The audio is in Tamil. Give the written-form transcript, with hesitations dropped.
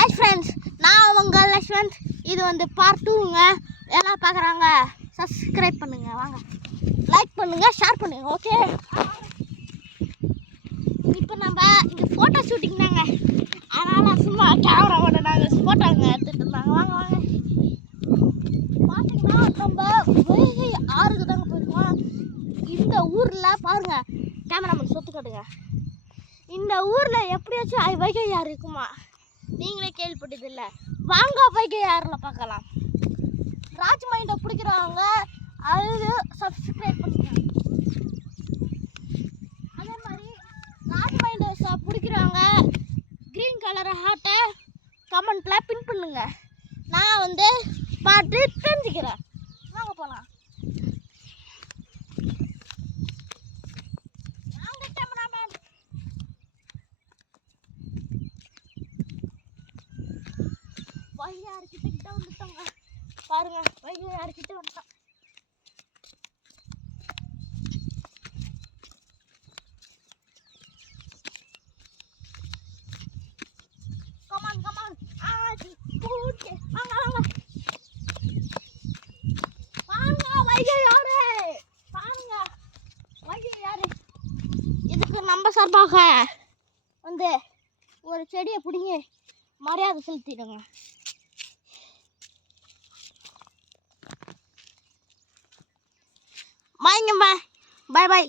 ஹாய் ஃப்ரெண்ட்ஸ், நான் உங்கள் லக்ஷ்மந்த். இது வந்து பார்ட் 2ங்க. எல்லாம் பார்க்குறாங்க, சப்ஸ்கிரைப் பண்ணுங்கள், வாங்க லைக் பண்ணுங்கள், ஷேர் பண்ணுங்கள். ஓகே, இப்போ நம்ம இங்கே ஃபோட்டோ ஷூட்டிங் தாங்க. அதனால் சும்மா கேமராவோட நாங்கள் ஃபோட்டோங்க எடுத்துகிட்டு இருந்தாங்க. வாங்க வாங்க. பார்த்தீங்கன்னா நம்ம வைகை ஆறுக்கு தாங்க போயிருக்கோம். இந்த ஊரில் பாருங்கள், கேமராமேன் சொத்து கட்டுங்க. இந்த ஊரில் எப்படியாச்சும் வைகை ஆறு இருக்குமா? நீங்களே கேள்விப்பட்டதில்லை. வாங்க வைகை ஆறில் பார்க்கலாம். ராஜ் மைண்டை பிடிக்கிறவங்க அது சப்ஸ்கிரைப் பண்ணுங்க. அதே மாதிரி ராஜ் மைண்டை பிடிக்கிறவங்க க்ரீன் கலர் ஹார்ட்டை கமெண்ட்டில் பின் பண்ணுங்க. நான் வந்து பார்த்து தெரிஞ்சுக்கிறேன். வாங்க போகலாம். வைகை ஆறுகிட்ட வந்துட்டோங்க. பாருங்க, வைகை ஆறுகிட்ட வந்துட்டோம். கமான் கமான், ஓகே, வாங்க வாங்க வாங்க. வைகை ஆறு பாருங்க, வைகை ஆறு. இதுக்கு நம்ம சார்பாக வந்து ஒரு செடியை பிடிங்கி மரியாதை செலுத்திடுங்க. பாய்ங்கம்மா, பாய் பாய்.